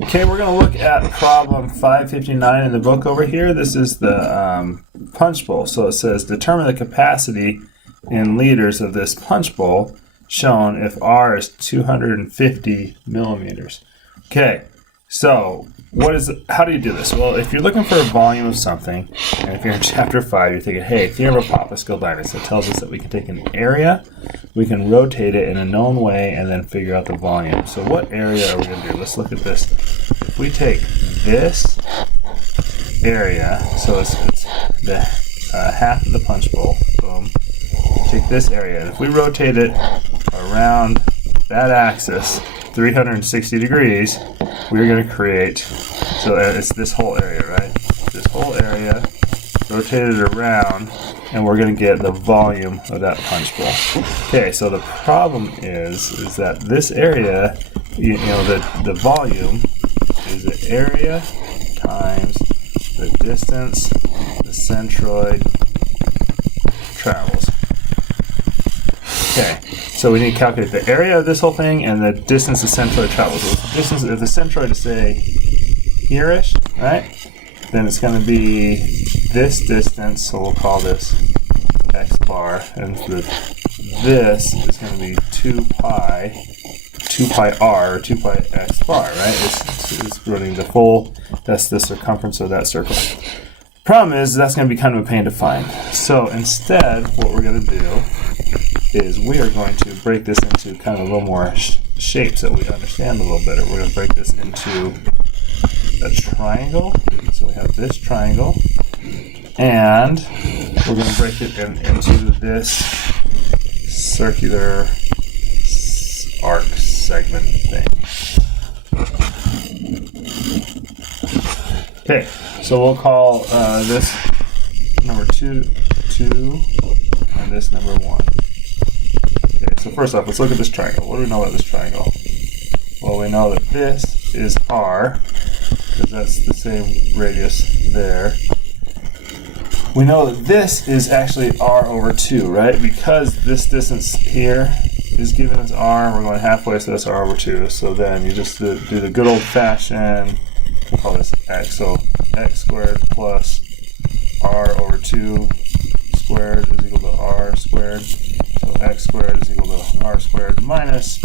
Okay, we're going to look at problem 559 in the book over here. This is the punch bowl. So it says, determine the capacity in liters of this punch bowl shown if R is 250 millimeters. Okay, so how do you do this? Well, if you're looking for a volume of something, and if you're in chapter 5, you're thinking, hey, theorem of Pascal-Dynus, it tells us that we can take an area, we can rotate it in a known way, and then figure out the volume. So what area are we going to do? Let's look at this. If we take this area, so it's the half of the punch bowl, boom, take this area, and if we rotate it around that axis, 360 degrees, we're going to create, so it's this whole area, right? This whole area, rotated around, and we're going to get the volume of that punch bowl. Okay, so the problem is that this area, the volume is the area times the distance the centroid travels. Okay, so we need to calculate the area of this whole thing and the distance the centroid travels. So the distance, if the centroid is, say, here-ish, right? Then it's going to be this distance, so we'll call this x bar, and this is going to be 2 pi r, or 2 pi x bar, right? It's running the full, that's the circumference of that circle. Problem is, that's going to be kind of a pain to find. So instead, what we're going to do is we are going to break this into kind of a little more shapes that we understand a little better. We're going to break this into a triangle. So we have this triangle, and we're going to break it into this circular arc segment thing. Okay, so we'll call this number 2, and this number 1. Okay, so first off, let's look at this triangle. What do we know about this triangle? Well, we know that this is R, because that's the same radius there. We know that this is actually R over 2, right? Because this distance here is given as R, we're going halfway, so that's R over 2. So then you just do the good old-fashioned, we'll call this x, so x squared plus R over 2 squared is equal to R squared. So x squared is equal to R squared minus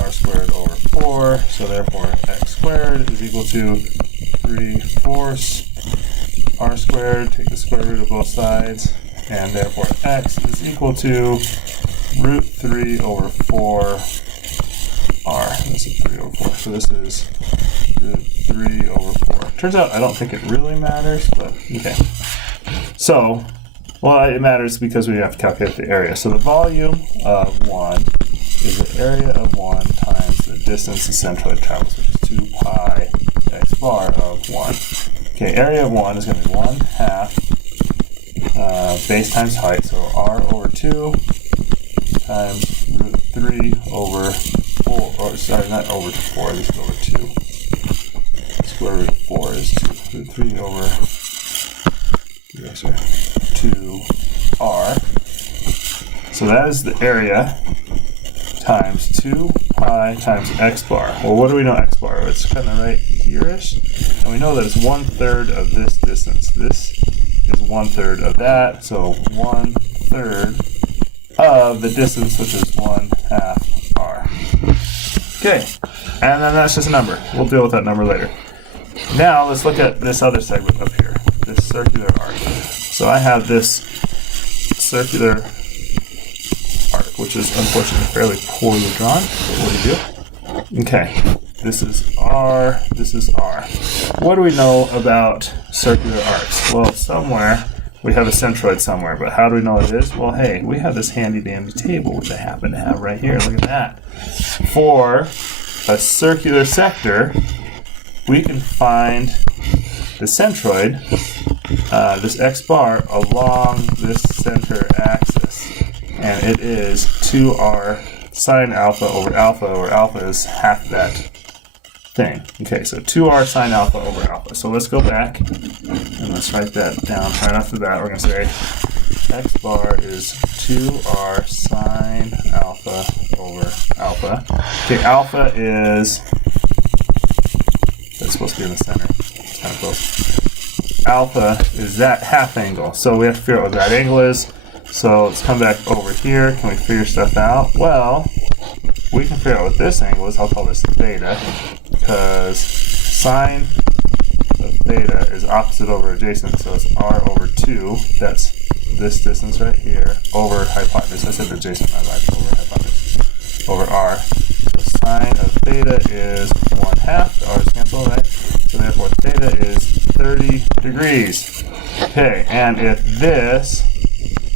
R squared over 4. So therefore x squared is equal to 3/4 R squared. Take the square root of both sides. And therefore x is equal to root 3 over 4 R. This is 3 over 4. So this is root 3 over 4. Turns out I don't think it really matters, but okay. So, well, it matters because we have to calculate the area. So the volume of 1 is the area of 1 times the distance the centroid travels, which is 2 pi x bar of 1. Okay, area of 1 is going to be 1/2 base times height, so R over 2 times root 3 over 4, or sorry, not over 4, this is over 2. Square root of 4 is 2. Root 3 over 2R. So that is the area times 2 pi times x bar. Well, what do we know x bar? It's kind of right here-ish. And we know that it's 1/3 of this distance. This is 1/3 of that, so 1/3 of the distance, which is 1/2 r. Okay, and then that's just a number. We'll deal with that number later. Now let's look at this other segment up here, this circular arc. So I have this circular arc, which is unfortunately fairly poorly drawn. But what do you do? Okay, this is R, this is R. What do we know about circular arcs? Well, somewhere we have a centroid somewhere, but how do we know what it is? Well, hey, we have this handy-dandy table, which I happen to have right here. Look at that. For a circular sector, we can find the centroid, this x bar, along this center axis. And it is 2r sine alpha, where alpha is half that thing. Okay, so 2r sine alpha over alpha. So let's go back and let's write that down right off the bat. We're going to say x bar is 2r sine alpha over alpha. Okay, alpha is supposed to be in the center. It's kind of close. Alpha is that half angle. So we have to figure out what that angle is. So let's come back over here. Can we figure stuff out? Well, we can figure out what this angle is. I'll call this theta, because sine of theta is opposite over adjacent, so it's r over 2. That's this distance right here over hypotenuse. I said adjacent, not right, over hypotenuse, over r. So sine of theta is 1/2. The r's cancel, right? So therefore theta is 30 degrees. Okay, and if this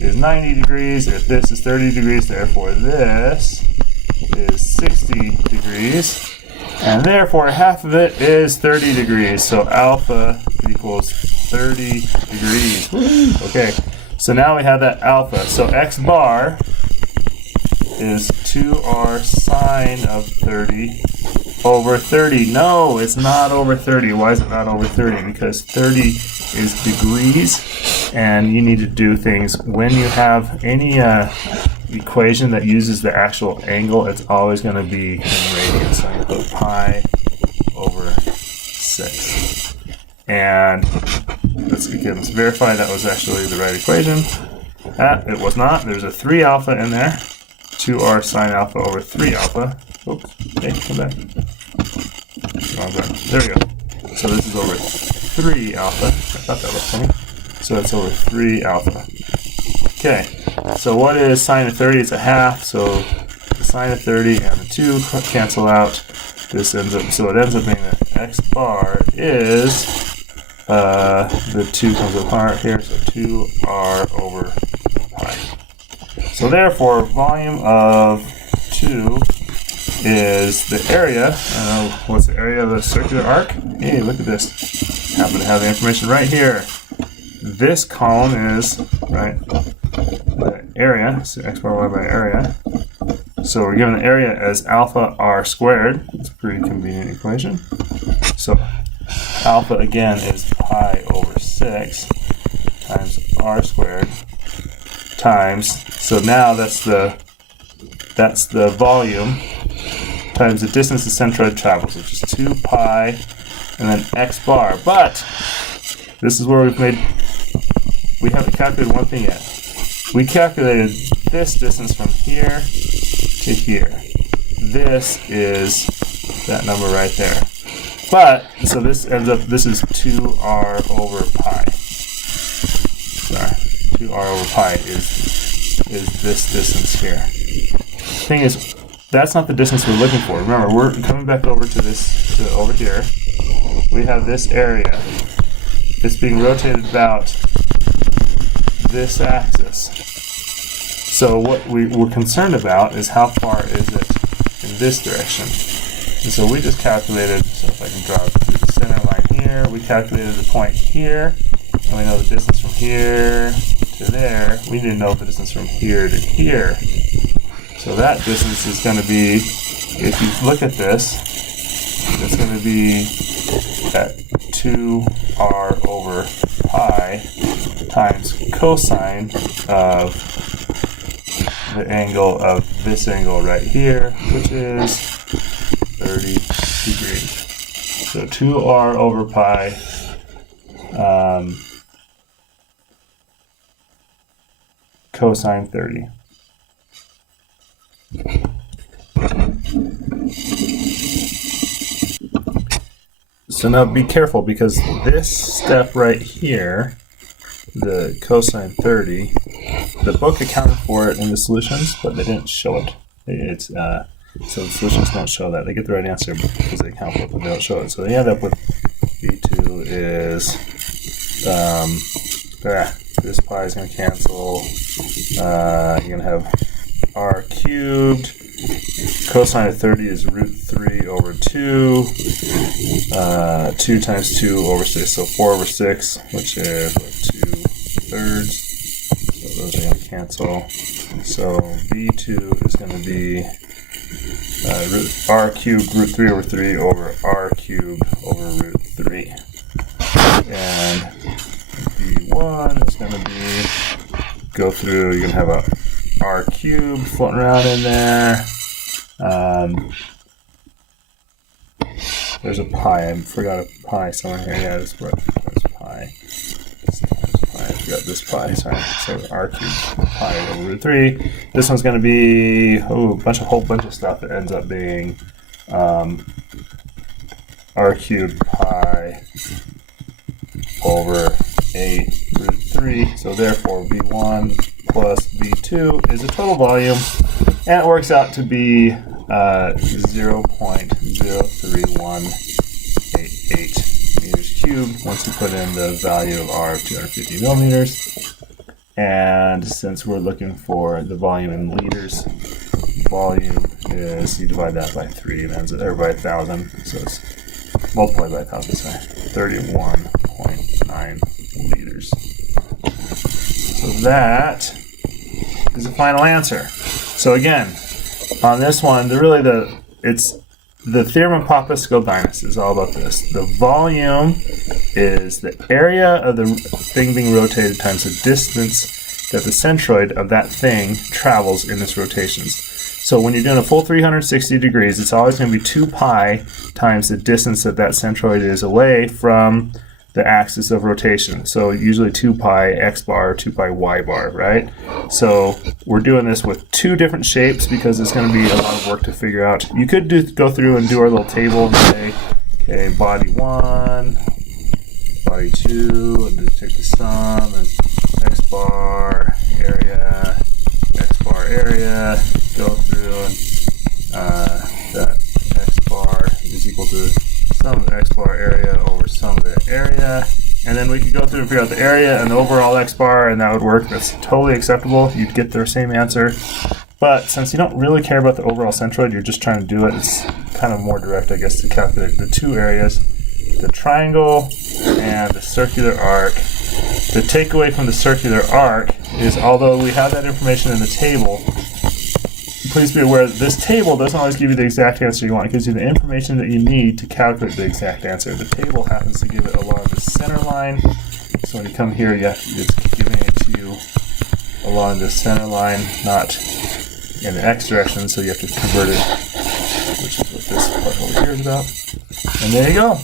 is 90 degrees, if this is 30 degrees, therefore this is 60 degrees. And therefore, half of it is 30 degrees. So alpha equals 30 degrees. Okay, so now we have that alpha. So x bar is 2r sine of 30 over 30. No, it's not over 30. Why is it not over 30? Because 30 is degrees, and you need to do things when you have any equation that uses the actual angle, it's always going to be in radians. So I'm going to put pi over 6. And let's verify that was actually the right equation. It was not. There's a 3 alpha in there. 2r sine alpha over 3 alpha. Oops. Hey, come back. Wrong button. There we go. So this is over 3 alpha. I thought that was funny. So it's over 3 alpha. Okay, so what is sine of 30? It's a half, so the sine of 30 and the 2 cancel out. This ends up, so it ends up being that x bar is, the 2 comes apart here, so 2r over pi. So therefore, volume of 2 is the area. What's the area of the circular arc? Hey, look at this. Happen to have the information right here. This column is, right, the area, so x bar y by area. So we're given the area as alpha r squared. It's a pretty convenient equation. So alpha again is pi over 6 times r squared times, so now that's the volume times the distance the centroid travels, which is 2 pi and then x bar. But this is where we haven't calculated one thing yet. We calculated this distance from here to here. This is that number right there. But, so this ends up, this is 2r over pi. Sorry, 2r over pi is this distance here. The thing is, that's not the distance we're looking for. Remember, we're coming back over to over here. We have this area. It's being rotated about this axis. So what we're concerned about is how far is it in this direction. And so we just calculated, so if I can draw through the center line here, we calculated the point here, and we know the distance from here to there. We need to know the distance from here to here. So that distance is going to be, if you look at this, it's going to be at 2r over pi times cosine of the angle of this angle right here, which is 30 degrees. So 2r over pi cosine 30. So now be careful, because this step right here, the cosine 30, the book accounted for it in the solutions, but they didn't show it. It's so the solutions don't show that. They get the right answer because they account for it, but they don't show it. So they end up with B2 is this pi is going to cancel. You're going to have r cubed. Cosine of 30 is root 3 over 2. 2 times 2 over 6, so 4 over 6, which is 2/3. So those are going to cancel. So B2 is going to be r cubed root 3 over 3 over r cubed over root 3. And B1 is going to be, go through, you're going to have a r cubed floating around in there. There's a pi. I forgot a pi somewhere here. Yeah, there's pi. I forgot this pi. Sorry. So r cubed pi over root 3. This one's going to be a whole bunch of stuff. It ends up being r cubed pi over 8 root 3. So therefore, V1 plus V2 is a total volume, and it works out to be 0.03188 meters cubed once you put in the value of R of 250 millimeters. And since we're looking for the volume in liters, volume is, you divide that by 3 and ends or by 1,000, so it's multiplied by 1,000, sorry, 31.9 liters. So that is the final answer. So again, on this one, it's the theorem of Pappus-Guldinus is all about this. The volume is the area of the thing being rotated times the distance that the centroid of that thing travels in its rotations. So when you're doing a full 360 degrees, it's always going to be 2 pi times the distance that centroid is away from the axis of rotation. So usually 2 pi x bar or 2 pi y bar, right? So we're doing this with 2 different shapes because it's going to be a lot of work to figure out. You could go through and do our little table and say, okay, body 1, body 2, and just take the sum and x bar area, go through and that x bar is equal to sum of the x bar area over sum of the area, and then we could go through and figure out the area and the overall x bar, and that would work. That's totally acceptable. You'd get the same answer. But since you don't really care about the overall centroid, you're just trying to do it, it's kind of more direct, I guess, to calculate the 2 areas, the triangle and the circular arc. The takeaway from the circular arc is, although we have that information in the table, please be aware that this table doesn't always give you the exact answer you want. It gives you the information that you need to calculate the exact answer. The table happens to give it along the center line. So when you come here, it's giving it to you along the center line, not in the x direction, so you have to convert it, which is what this part over here is about. And there you go.